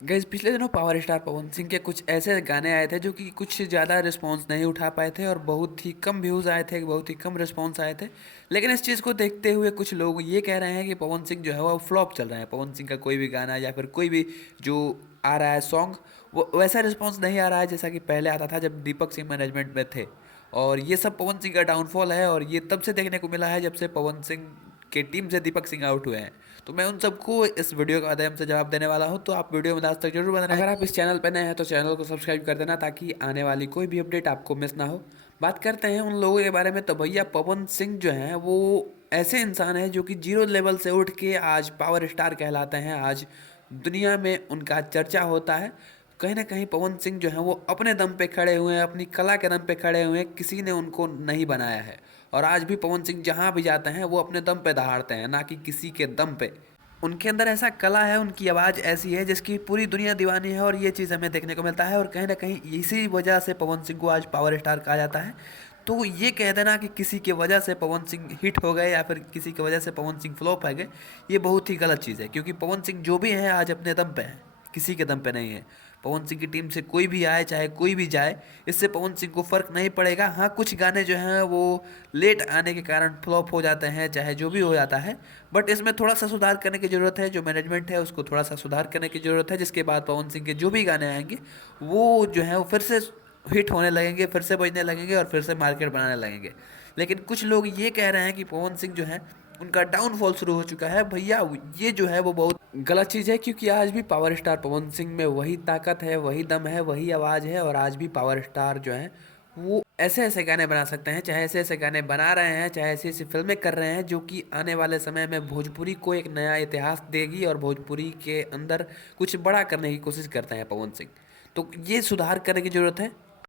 Guys पिछले दिनों power star Pawan Singh के कुछ ऐसे गाने आए थे जो कि कुछ ज़्यादा रिस्पांस नहीं उठा पाए थे और बहुत ही कम व्यूज़ आए थे, बहुत ही कम रिस्पांस आए थे। लेकिन इस चीज़ को देखते हुए कुछ लोग ये कह रहे हैं कि पवन सिंह जो है वो फ्लॉप चल रहा है। पवन सिंह का कोई भी गाना या फिर कोई भी जो आ रहा है सॉन्ग, वो वैसा रिस्पॉन्स नहीं आ रहा है जैसा कि पहले आता था जब दीपक सिंह मैनेजमेंट में थे। और ये सब पवन सिंह का डाउनफॉल है और ये तब से देखने को मिला है जब से पवन सिंह के टीम से दीपक सिंह आउट हुए हैं। तो मैं उन सबको इस वीडियो के माध्यम से जवाब देने वाला हूं, तो आप वीडियो में लास्ट तक जरूर बने रहें। अगर आप इस चैनल पर नए हैं तो चैनल को सब्सक्राइब कर देना ताकि आने वाली कोई भी अपडेट आपको मिस ना हो। बात करते हैं उन लोगों के बारे में। तो भैया पवन सिंह जो हैं वो ऐसे इंसान हैं जो कि जीरो लेवल से उठ के आज पावर स्टार कहलाते हैं। आज दुनिया में उनका चर्चा होता है। कहीं ना कहीं पवन सिंह जो हैं वो अपने दम पे खड़े हुए हैं, अपनी कला के दम पे खड़े हुए हैं, किसी ने उनको नहीं बनाया है। और आज भी पवन सिंह जहाँ भी जाते हैं वो अपने दम पे दहाड़ते हैं, ना कि किसी के दम पे। उनके अंदर ऐसा कला है, उनकी आवाज़ ऐसी है जिसकी पूरी दुनिया दीवानी है और ये चीज़ हमें देखने को मिलता है। और कहीं ना कहीं इसी वजह से पवन सिंह को आज पावर स्टार कहा जाता है। तो ये कह देना कि किसी की वजह से पवन सिंह हिट हो गए या फिर किसी की वजह से पवन सिंह फ्लॉप हो गए, ये बहुत ही गलत चीज़ है। क्योंकि पवन सिंह जो भी हैं आज अपने दम पे हैं, किसी के दम पे नहीं है। पवन सिंह की टीम से कोई भी आए चाहे कोई भी जाए, इससे पवन सिंह को फ़र्क नहीं पड़ेगा। हाँ, कुछ गाने जो हैं वो लेट आने के कारण फ्लॉप हो जाते हैं, चाहे जो भी हो जाता है। बट इसमें थोड़ा सा सुधार करने की ज़रूरत है। जो मैनेजमेंट है उसको थोड़ा सा सुधार करने की ज़रूरत है, जिसके बाद पवन सिंह के जो भी गाने आएंगे वो जो है वो फिर से हिट होने लगेंगे, फिर से बजने लगेंगे और फिर से मार्केट बनाने लगेंगे। लेकिन कुछ लोग ये कह रहे हैं कि पवन सिंह जो है उनका डाउनफॉल शुरू हो चुका है। भैया ये जो है वो बहुत गलत चीज़ है, क्योंकि आज भी पावर स्टार पवन सिंह में वही ताकत है, वही दम है, वही आवाज़ है। और आज भी पावर स्टार जो हैं वो ऐसे ऐसे गाने बना सकते हैं, चाहे ऐसे ऐसे गाने बना रहे हैं, चाहे ऐसी ऐसी फिल्में कर रहे हैं जो कि आने वाले समय में भोजपुरी को एक नया इतिहास देगी और भोजपुरी के अंदर कुछ बड़ा करने की कोशिश करते हैं पवन सिंह। तो ये सुधार करने की ज़रूरत है।